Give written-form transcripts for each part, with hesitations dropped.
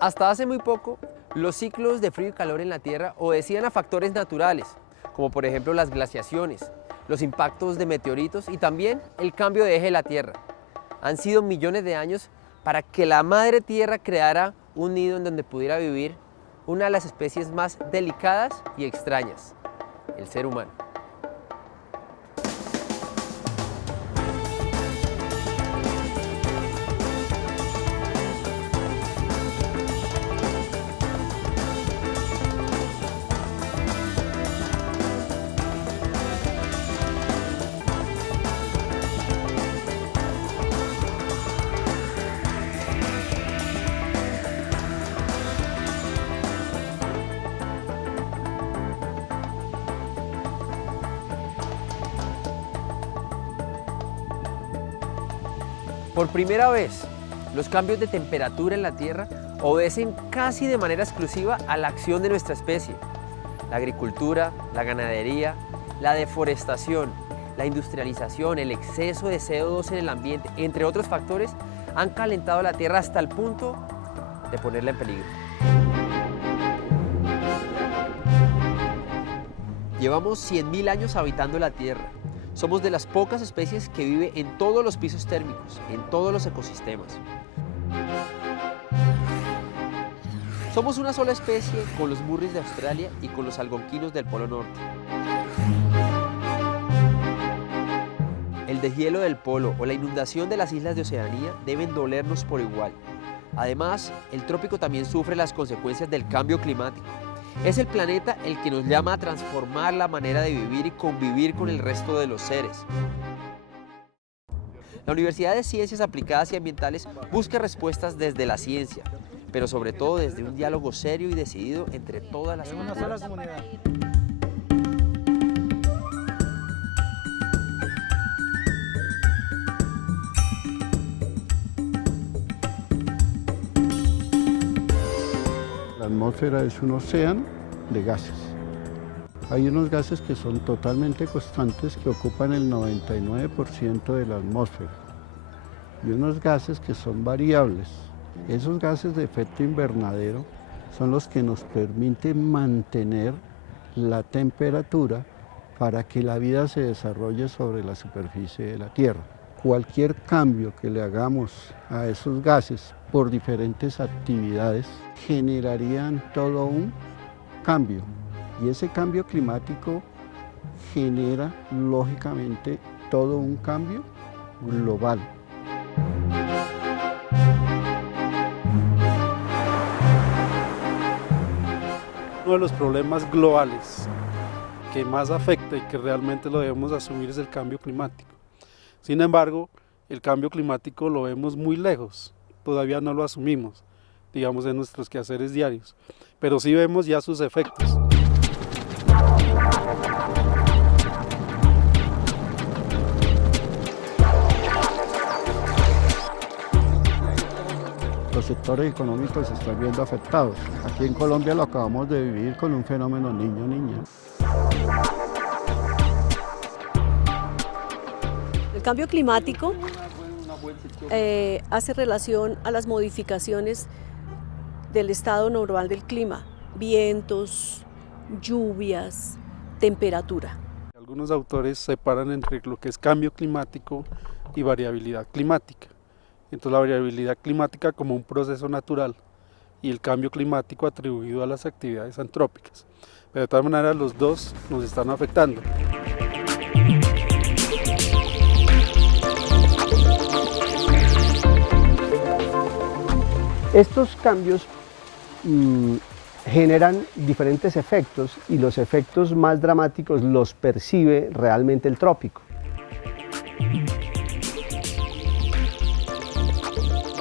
Hasta hace muy poco, los ciclos de frío y calor en la Tierra obedecían a factores naturales, como por ejemplo las glaciaciones, los impactos de meteoritos y también el cambio de eje de la Tierra. Han sido millones de años para que la Madre Tierra creara un nido en donde pudiera vivir una de las especies más delicadas y extrañas, el ser humano. Por primera vez, los cambios de temperatura en la Tierra obedecen casi de manera exclusiva a la acción de nuestra especie. La agricultura, la ganadería, la deforestación, la industrialización, el exceso de CO2 en el ambiente, entre otros factores, han calentado la Tierra hasta el punto de ponerla en peligro. Llevamos 100.000 años habitando la Tierra. Somos de las pocas especies que vive en todos los pisos térmicos, en todos los ecosistemas. Somos una sola especie con los murris de Australia y con los algonquinos del Polo Norte. El deshielo del polo o la inundación de las islas de Oceanía deben dolernos por igual. Además, el trópico también sufre las consecuencias del cambio climático. Es el planeta el que nos llama a transformar la manera de vivir y convivir con el resto de los seres. La Universidad de Ciencias Aplicadas y Ambientales busca respuestas desde la ciencia, pero sobre todo desde un diálogo serio y decidido entre todas las comunidades. La atmósfera es un océano de gases. Hay unos gases que son totalmente constantes que ocupan el 99% de la atmósfera y unos gases que son variables. Esos gases de efecto invernadero son los que nos permiten mantener la temperatura para que la vida se desarrolle sobre la superficie de la Tierra. Cualquier cambio que le hagamos a esos gases por diferentes actividades generarían todo un cambio. Y ese cambio climático genera, lógicamente, todo un cambio global. Uno de los problemas globales que más afecta y que realmente lo debemos asumir es el cambio climático. Sin embargo, el cambio climático lo vemos muy lejos, todavía no lo asumimos, digamos, en nuestros quehaceres diarios, pero sí vemos ya sus efectos. Los sectores económicos se están viendo afectados. Aquí en Colombia lo acabamos de vivir con un fenómeno niño-niña. El cambio climático hace relación a las modificaciones del estado normal del clima, vientos, lluvias, temperatura. Algunos autores separan entre lo que es cambio climático y variabilidad climática. Entonces la variabilidad climática como un proceso natural y el cambio climático atribuido a las actividades antrópicas. Pero de todas maneras los dos nos están afectando. Estos cambios generan diferentes efectos y los efectos más dramáticos los percibe realmente el trópico.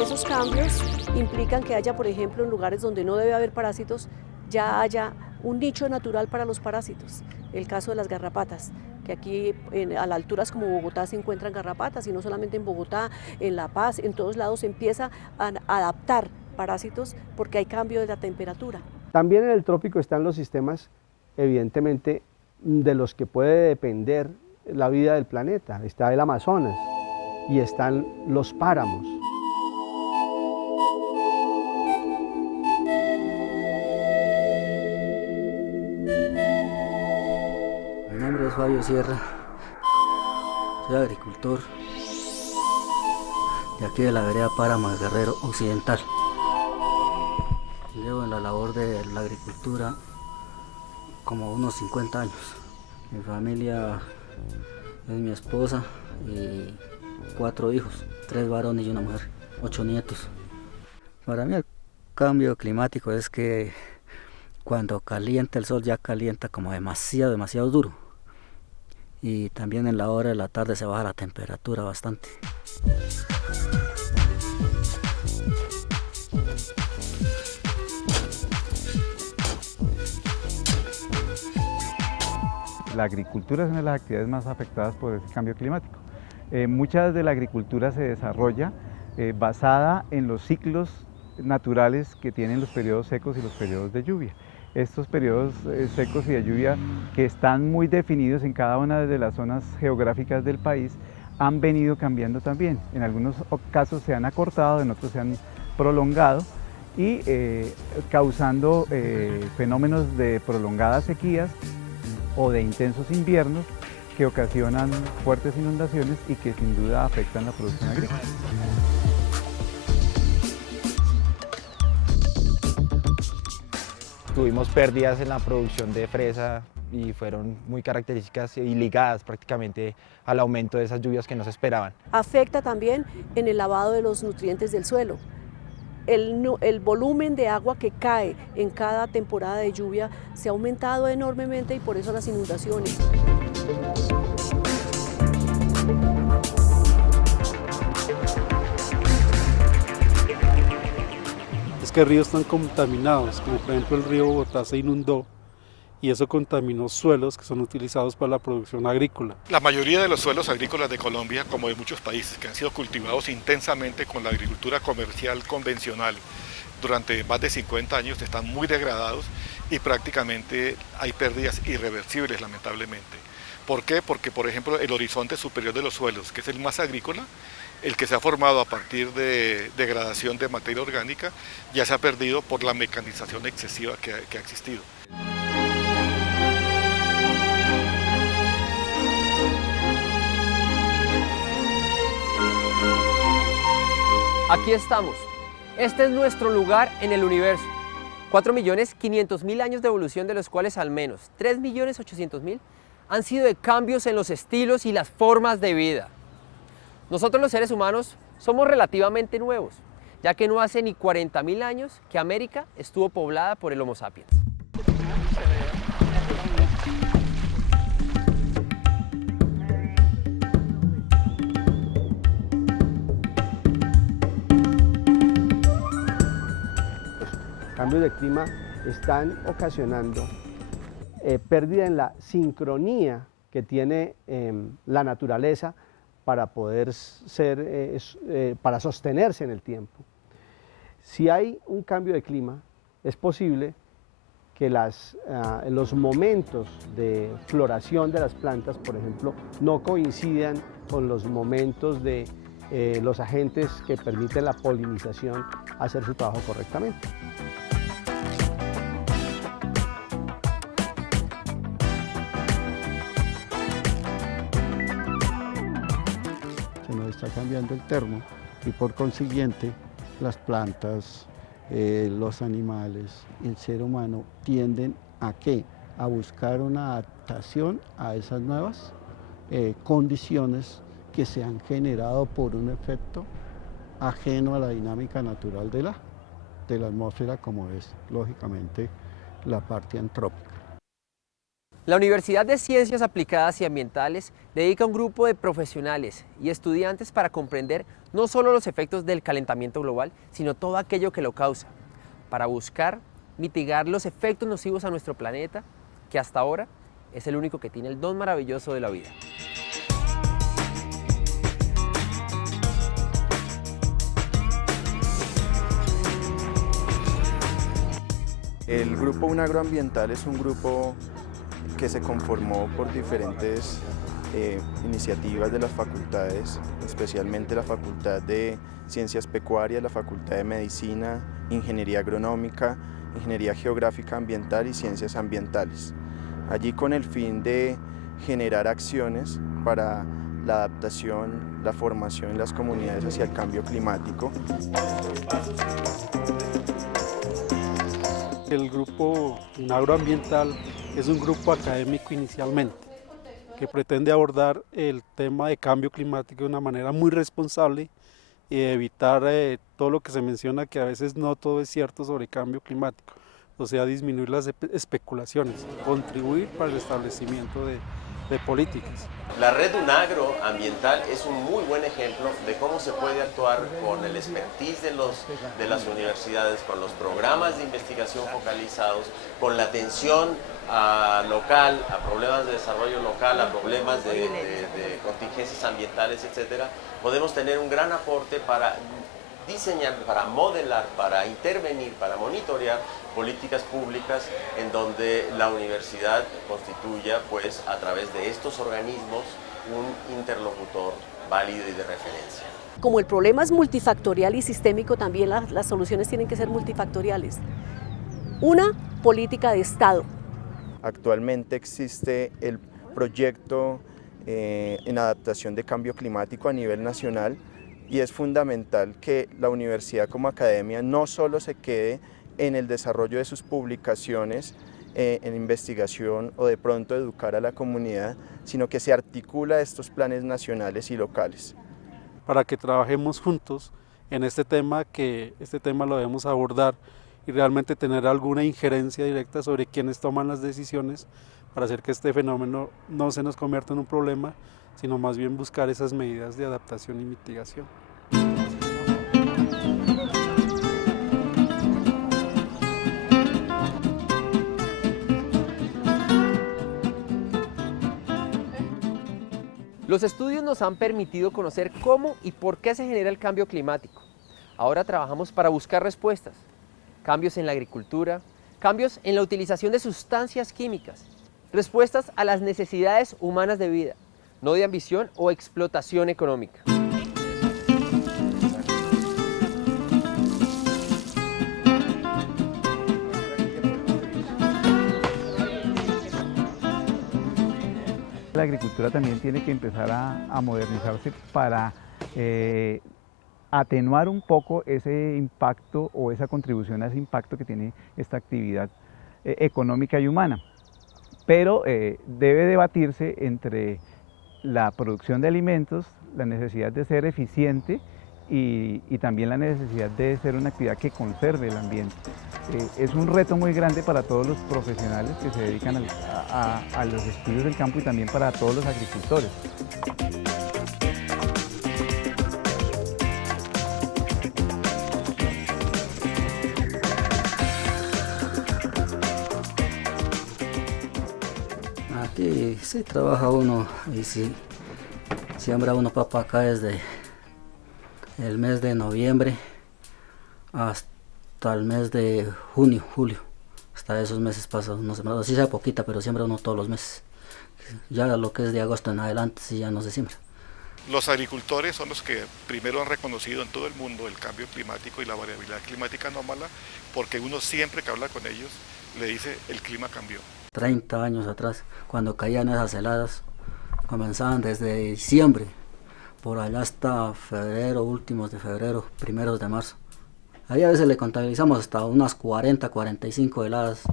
Esos cambios implican que haya, por ejemplo, en lugares donde no debe haber parásitos, ya haya un nicho natural para los parásitos. El caso de las garrapatas, que aquí a las alturas como Bogotá se encuentran garrapatas, y no solamente en Bogotá, en La Paz, en todos lados se empieza a adaptar parásitos porque hay cambio de la temperatura. También en el trópico están los sistemas, evidentemente, de los que puede depender la vida del planeta. Está el Amazonas y están los páramos. Fabio Sierra, soy agricultor de aquí de la vereda Páramo de Guerrero Occidental. Llevo en la labor de la agricultura como unos 50 años. Mi familia es mi esposa y 4 hijos, 3 varones y una mujer, 8 nietos. Para mí el cambio climático es que cuando calienta el sol ya calienta como demasiado duro. Y también en la hora de la tarde se baja la temperatura bastante. La agricultura es una de las actividades más afectadas por este cambio climático. Mucha de la agricultura se desarrolla basada en los ciclos naturales que tienen los periodos secos y los periodos de lluvia. Estos periodos secos y de lluvia, que están muy definidos en cada una de las zonas geográficas del país, han venido cambiando también. En algunos casos se han acortado, en otros se han prolongado y causando fenómenos de prolongadas sequías o de intensos inviernos que ocasionan fuertes inundaciones y que sin duda afectan la producción agrícola. Tuvimos pérdidas en la producción de fresa y fueron muy características y ligadas prácticamente al aumento de esas lluvias que no se esperaban. Afecta también en el lavado de los nutrientes del suelo. El volumen de agua que cae en cada temporada de lluvia se ha aumentado enormemente y por eso las inundaciones. Es que ríos están contaminados, como por ejemplo el río Bogotá se inundó y eso contaminó suelos que son utilizados para la producción agrícola. La mayoría de los suelos agrícolas de Colombia, como de muchos países, que han sido cultivados intensamente con la agricultura comercial convencional durante más de 50 años, están muy degradados y prácticamente hay pérdidas irreversibles, lamentablemente. ¿Por qué? Porque, por ejemplo, el horizonte superior de los suelos, que es el más agrícola, el que se ha formado a partir de degradación de materia orgánica, ya se ha perdido por la mecanización excesiva que ha existido. Aquí estamos. Este es nuestro lugar en el universo. 4.500.000 años de evolución, de los cuales al menos 3.800.000 han sido de cambios en los estilos y las formas de vida. Nosotros los seres humanos somos relativamente nuevos, ya que no hace ni 40.000 años que América estuvo poblada por el Homo sapiens. Cambios de clima están ocasionando pérdida en la sincronía que tiene la naturaleza para poder para sostenerse en el tiempo. Si hay un cambio de clima, es posible que los momentos de floración de las plantas, por ejemplo, no coincidan con los momentos de los agentes que permiten la polinización hacer su trabajo correctamente. Se nos está cambiando el termo y por consiguiente las plantas, los animales, el ser humano tienden ¿a qué? A buscar una adaptación a esas nuevas condiciones que se han generado por un efecto ajeno a la dinámica natural de la atmósfera, como es lógicamente la parte antrópica. La Universidad de Ciencias Aplicadas y Ambientales dedica un grupo de profesionales y estudiantes para comprender no solo los efectos del calentamiento global, sino todo aquello que lo causa, para buscar mitigar los efectos nocivos a nuestro planeta, que hasta ahora es el único que tiene el don maravilloso de la vida. El grupo UNAgroambiental es un grupo que se conformó por diferentes iniciativas de las facultades, especialmente la Facultad de Ciencias Pecuarias, la Facultad de Medicina, Ingeniería Agronómica, Ingeniería Geográfica Ambiental y Ciencias Ambientales. Allí con el fin de generar acciones para la adaptación, la formación en las comunidades hacia el cambio climático. El grupo agroambiental es un grupo académico inicialmente, que pretende abordar el tema de cambio climático de una manera muy responsable y evitar todo lo que se menciona, que a veces no todo es cierto sobre cambio climático, o sea, disminuir las especulaciones, contribuir para el establecimiento de políticas. La red UNAGRO ambiental es un muy buen ejemplo de cómo se puede actuar con el expertise de las universidades, con los programas de investigación focalizados, con la atención local, a problemas de desarrollo local, a problemas de contingencias ambientales, etc. Podemos tener un gran aporte para diseñar, para modelar, para intervenir, para monitorear políticas públicas en donde la universidad constituya, pues, a través de estos organismos, un interlocutor válido y de referencia. Como el problema es multifactorial y sistémico, también las soluciones tienen que ser multifactoriales. Una, política de Estado. Actualmente existe el proyecto en adaptación de cambio climático a nivel nacional, y es fundamental que la universidad como academia no solo se quede en el desarrollo de sus publicaciones, en investigación o de pronto educar a la comunidad, sino que se articula estos planes nacionales y locales. Para que trabajemos juntos en este tema, que este tema lo debemos abordar y realmente tener alguna injerencia directa sobre quienes toman las decisiones para hacer que este fenómeno no se nos convierta en un problema, sino más bien buscar esas medidas de adaptación y mitigación. Los estudios nos han permitido conocer cómo y por qué se genera el cambio climático. Ahora trabajamos para buscar respuestas. Cambios en la agricultura, cambios en la utilización de sustancias químicas, respuestas a las necesidades humanas de vida, no de ambición o explotación económica. La agricultura también tiene que empezar a modernizarse para atenuar un poco ese impacto o esa contribución a ese impacto que tiene esta actividad económica y humana. Pero debe debatirse entre la producción de alimentos, la necesidad de ser eficiente y también la necesidad de ser una actividad que conserve el ambiente. Es un reto muy grande para todos los profesionales que se dedican a los estudios del campo y también para todos los agricultores. Aquí sí trabaja uno y sí siembra uno papa acá desde el mes de noviembre hasta el mes de junio, julio. Hasta esos meses pasa uno sembrado, sí sea poquita, pero siembra uno todos los meses. Ya lo que es de agosto en adelante sí ya no se siembra. Los agricultores son los que primero han reconocido en todo el mundo el cambio climático y la variabilidad climática anómala, porque uno siempre que habla con ellos le dice el clima cambió. 30 años atrás, cuando caían esas heladas, comenzaban desde diciembre, por allá hasta febrero, últimos de febrero, primeros de marzo. Ahí a veces le contabilizamos hasta unas 40, 45 heladas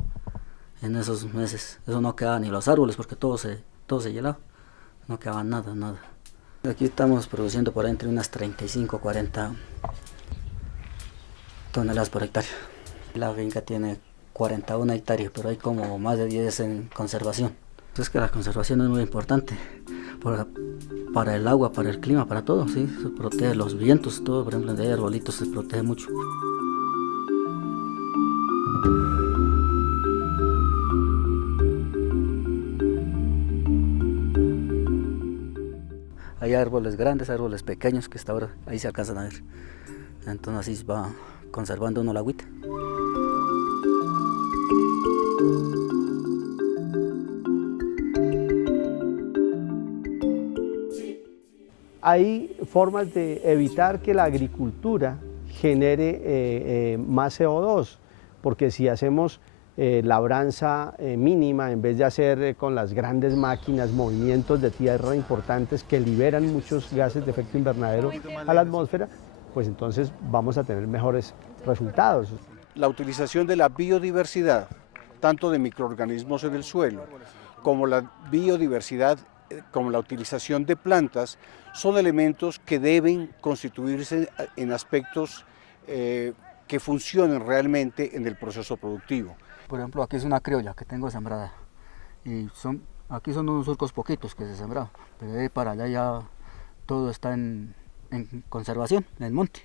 en esos meses. Eso no quedaba ni los árboles porque todo se helaba, no quedaba nada. Aquí estamos produciendo por entre unas 35, 40 toneladas por hectárea. La finca tiene 41 hectáreas, pero hay como más de 10 en conservación. Es que la conservación es muy importante para el agua, para el clima, para todo, ¿sí? Se protege los vientos, todo, por ejemplo, de arbolitos se protege mucho. Hay árboles grandes, árboles pequeños que hasta ahora ahí se alcanzan a ver. Entonces así va conservando uno la agüita. Hay formas de evitar que la agricultura genere más CO2, porque si hacemos labranza mínima, en vez de hacer con las grandes máquinas movimientos de tierra importantes que liberan muchos gases de efecto invernadero a la atmósfera, pues entonces vamos a tener mejores resultados. La utilización de la biodiversidad, tanto de microorganismos en el suelo, como la biodiversidad, como la utilización de plantas, son elementos que deben constituirse en aspectos que funcionen realmente en el proceso productivo. Por ejemplo, aquí es una criolla que tengo sembrada y aquí son unos surcos poquitos que se sembraron, pero de ahí para allá ya todo está en conservación, en el monte.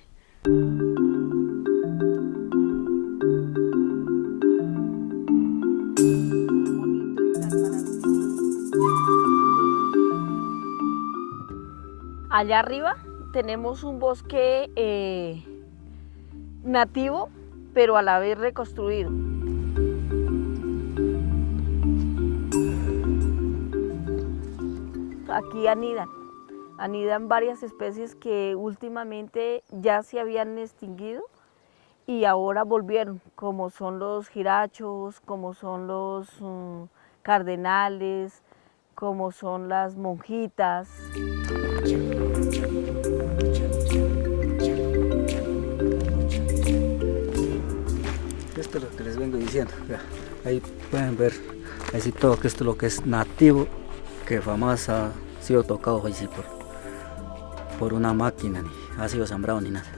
Allá arriba tenemos un bosque nativo, pero a la vez reconstruido. Aquí anidan varias especies que últimamente ya se habían extinguido y ahora volvieron, como son los jirachos, como son los cardenales, como son las monjitas. Esto es lo que les vengo diciendo, ahí pueden ver, así todo que esto es lo que es nativo, que jamás ha sido tocado así por una máquina, ni ha sido sembrado ni nada.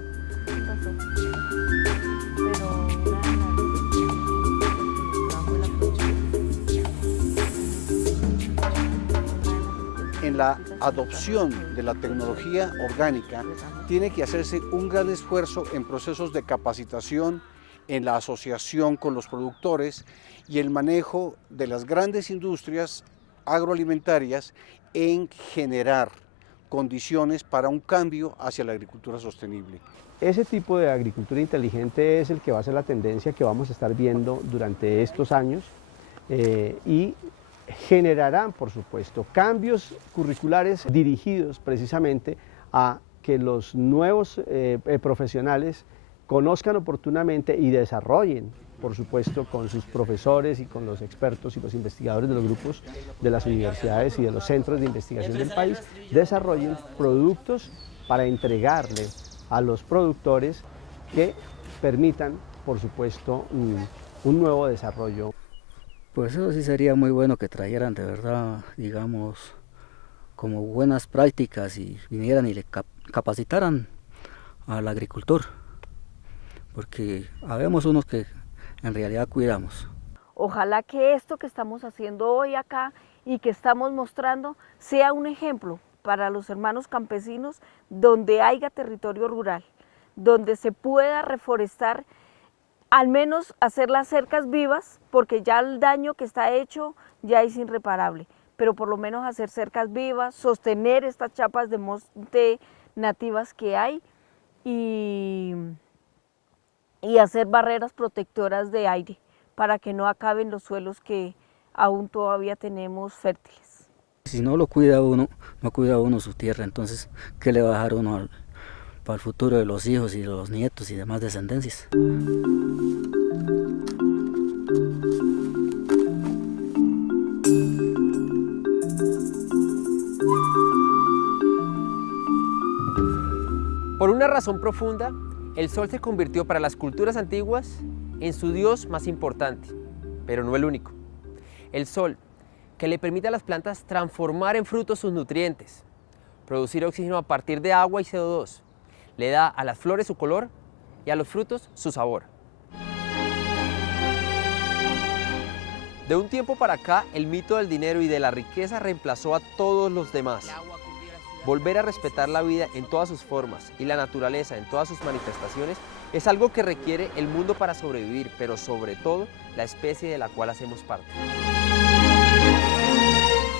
En la adopción de la tecnología orgánica tiene que hacerse un gran esfuerzo en procesos de capacitación, en la asociación con los productores y el manejo de las grandes industrias agroalimentarias en generar condiciones para un cambio hacia la agricultura sostenible. Ese tipo de agricultura inteligente es el que va a ser la tendencia que vamos a estar viendo durante estos años y generarán, por supuesto, cambios curriculares dirigidos precisamente a que los nuevos profesionales conozcan oportunamente y desarrollen, por supuesto, con sus profesores y con los expertos y los investigadores de los grupos de las universidades y de los centros de investigación del país, desarrollen productos para entregarle a los productores que permitan, por supuesto, un nuevo desarrollo. Pues eso sí sería muy bueno que trajeran de verdad, digamos, como buenas prácticas y vinieran y le capacitaran al agricultor, porque habemos unos que en realidad cuidamos. Ojalá que esto que estamos haciendo hoy acá y que estamos mostrando sea un ejemplo para los hermanos campesinos donde haya territorio rural, donde se pueda reforestar, al menos hacer las cercas vivas, porque ya el daño que está hecho ya es irreparable, pero por lo menos hacer cercas vivas, sostener estas chapas de monte nativas que hay y hacer barreras protectoras de aire para que no acaben los suelos que aún todavía tenemos fértiles. Si no lo cuida uno, no cuida uno su tierra, entonces ¿qué le va a dejar uno para el futuro de los hijos y de los nietos y demás descendencias? Por una razón profunda, el sol se convirtió para las culturas antiguas en su dios más importante, pero no el único. El sol, que le permite a las plantas transformar en frutos sus nutrientes, producir oxígeno a partir de agua y CO2, le da a las flores su color y a los frutos su sabor. De un tiempo para acá, el mito del dinero y de la riqueza reemplazó a todos los demás. Volver a respetar la vida en todas sus formas y la naturaleza en todas sus manifestaciones es algo que requiere el mundo para sobrevivir, pero sobre todo la especie de la cual hacemos parte.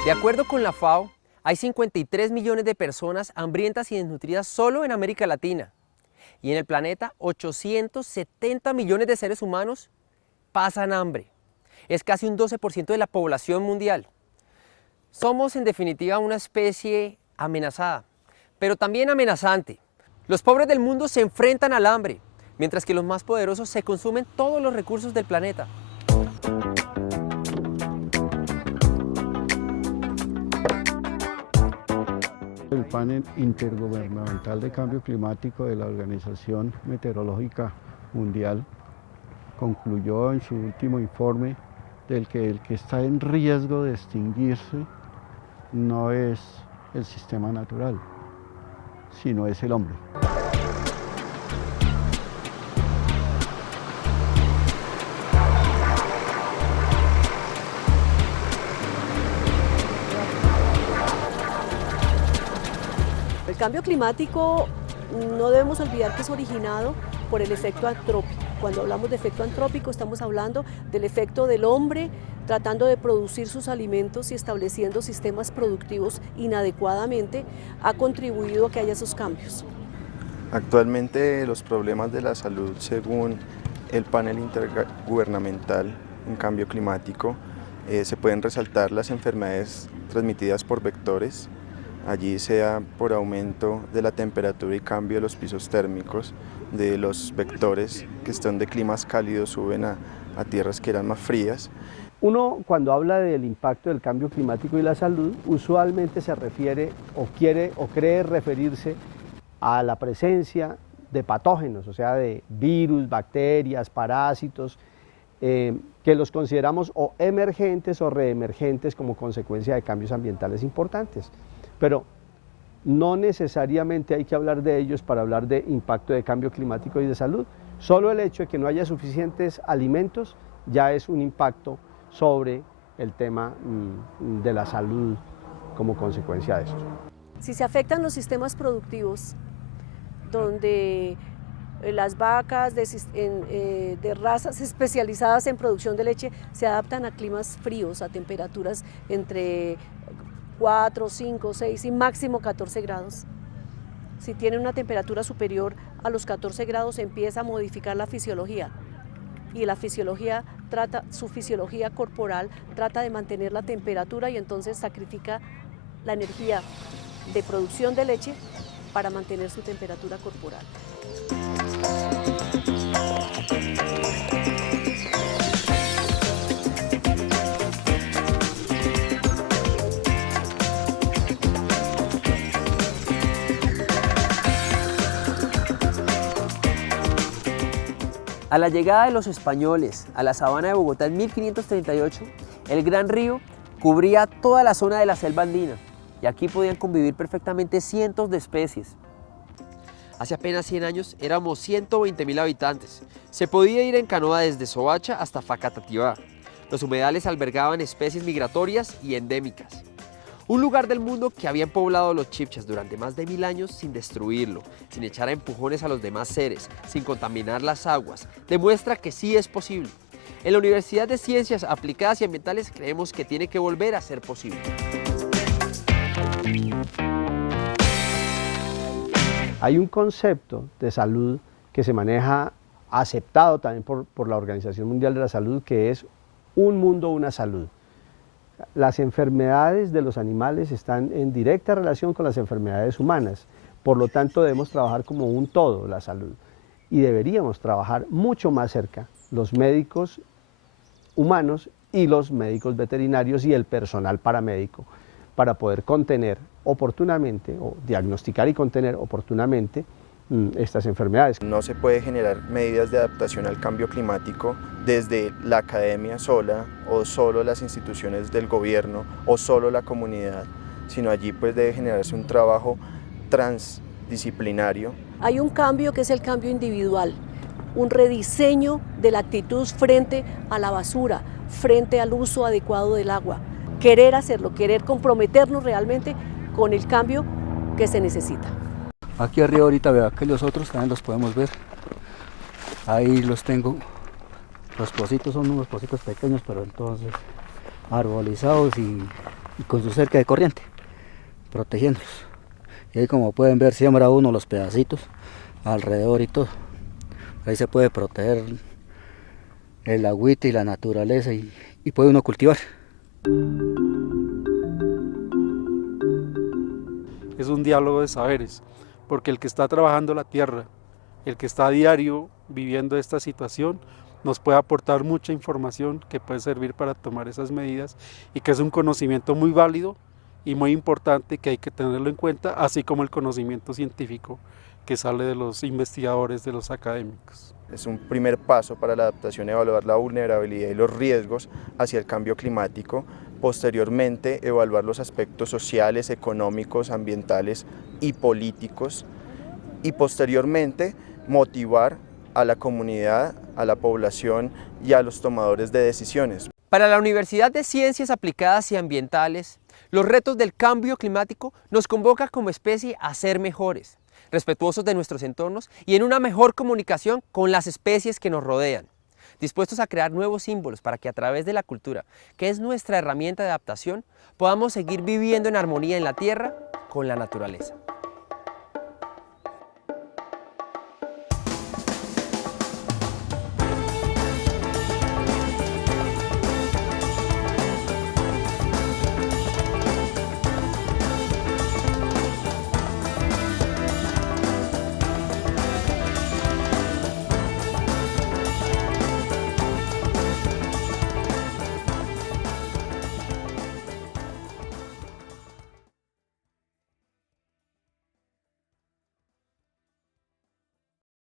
De acuerdo con la FAO, hay 53 millones de personas hambrientas y desnutridas solo en América Latina. Y en el planeta, 870 millones de seres humanos pasan hambre. Es casi un 12% de la población mundial. Somos, en definitiva, una especie amenazada, pero también amenazante. Los pobres del mundo se enfrentan al hambre, mientras que los más poderosos se consumen todos los recursos del planeta. panel intergubernamental de cambio climático de la Organización Meteorológica Mundial concluyó en su último informe del que el que está en riesgo de extinguirse no es el sistema natural, sino es el hombre. El cambio climático no debemos olvidar que es originado por el efecto antrópico. Cuando hablamos de efecto antrópico estamos hablando del efecto del hombre tratando de producir sus alimentos y estableciendo sistemas productivos inadecuadamente, ha contribuido a que haya esos cambios. Actualmente los problemas de la salud, según el panel intergubernamental en cambio climático, se pueden resaltar las enfermedades transmitidas por vectores, allí sea por aumento de la temperatura y cambio de los pisos térmicos, de los vectores que están de climas cálidos suben a tierras que eran más frías. Uno, cuando habla del impacto del cambio climático y la salud, usualmente se refiere o quiere o cree referirse a la presencia de patógenos, o sea, de virus, bacterias, parásitos, que los consideramos o emergentes o reemergentes como consecuencia de cambios ambientales importantes. Pero no necesariamente hay que hablar de ellos para hablar de impacto de cambio climático y de salud. Solo el hecho de que no haya suficientes alimentos ya es un impacto sobre el tema de la salud como consecuencia de esto. Si se afectan los sistemas productivos, donde las vacas de razas especializadas en producción de leche se adaptan a climas fríos, a temperaturas entre 4, 5, 6 y máximo 14 grados. Si tienen una temperatura superior a los 14 grados empieza a modificar la fisiología y la fisiología su fisiología corporal trata de mantener la temperatura y entonces sacrifica la energía de producción de leche para mantener su temperatura corporal. A la llegada de los españoles a la sabana de Bogotá en 1538, el Gran Río cubría toda la zona de la selva andina y aquí podían convivir perfectamente cientos de especies. Hace apenas 100 años éramos 120.000 habitantes. Se podía ir en canoa desde Soacha hasta Facatativá. Los humedales albergaban especies migratorias y endémicas. Un lugar del mundo que habían poblado los chibchas durante más de 1000 años sin destruirlo, sin echar a empujones a los demás seres, sin contaminar las aguas, demuestra que sí es posible. En la Universidad de Ciencias Aplicadas y Ambientales creemos que tiene que volver a ser posible. Hay un concepto de salud que se maneja, aceptado también por la Organización Mundial de la Salud, que es un mundo, una salud. Las enfermedades de los animales están en directa relación con las enfermedades humanas, por lo tanto debemos trabajar como un todo la salud y deberíamos trabajar mucho más cerca los médicos humanos y los médicos veterinarios y el personal paramédico para poder contener oportunamente o diagnosticar y contener oportunamente estas enfermedades. No se puede generar medidas de adaptación al cambio climático desde la academia sola o solo las instituciones del gobierno o solo la comunidad, sino allí pues debe generarse un trabajo transdisciplinario. Hay un cambio que es el cambio individual, un rediseño de la actitud frente a la basura, frente al uso adecuado del agua. Querer hacerlo, querer comprometernos realmente con el cambio que se necesita. Aquí arriba ahorita veo que los otros también los podemos ver. Ahí los tengo. Los pocitos son unos pocitos pequeños, pero entonces arbolizados y con su cerca de corriente, protegiéndolos. Y ahí como pueden ver siembra uno los pedacitos alrededor y todo. Ahí se puede proteger el agüita y la naturaleza y puede uno cultivar. Es un diálogo de saberes, porque el que está trabajando la tierra, el que está a diario viviendo esta situación, nos puede aportar mucha información que puede servir para tomar esas medidas y que es un conocimiento muy válido y muy importante que hay que tenerlo en cuenta, así como el conocimiento científico que sale de los investigadores, de los académicos. Es un primer paso para la adaptación, evaluar la vulnerabilidad y los riesgos hacia el cambio climático, posteriormente evaluar los aspectos sociales, económicos, ambientales y políticos, y posteriormente motivar a la comunidad, a la población y a los tomadores de decisiones. Para la Universidad de Ciencias Aplicadas y Ambientales, los retos del cambio climático nos convocan como especie a ser mejores, respetuosos de nuestros entornos y en una mejor comunicación con las especies que nos rodean, dispuestos a crear nuevos símbolos para que a través de la cultura, que es nuestra herramienta de adaptación, podamos seguir viviendo en armonía en la tierra con la naturaleza.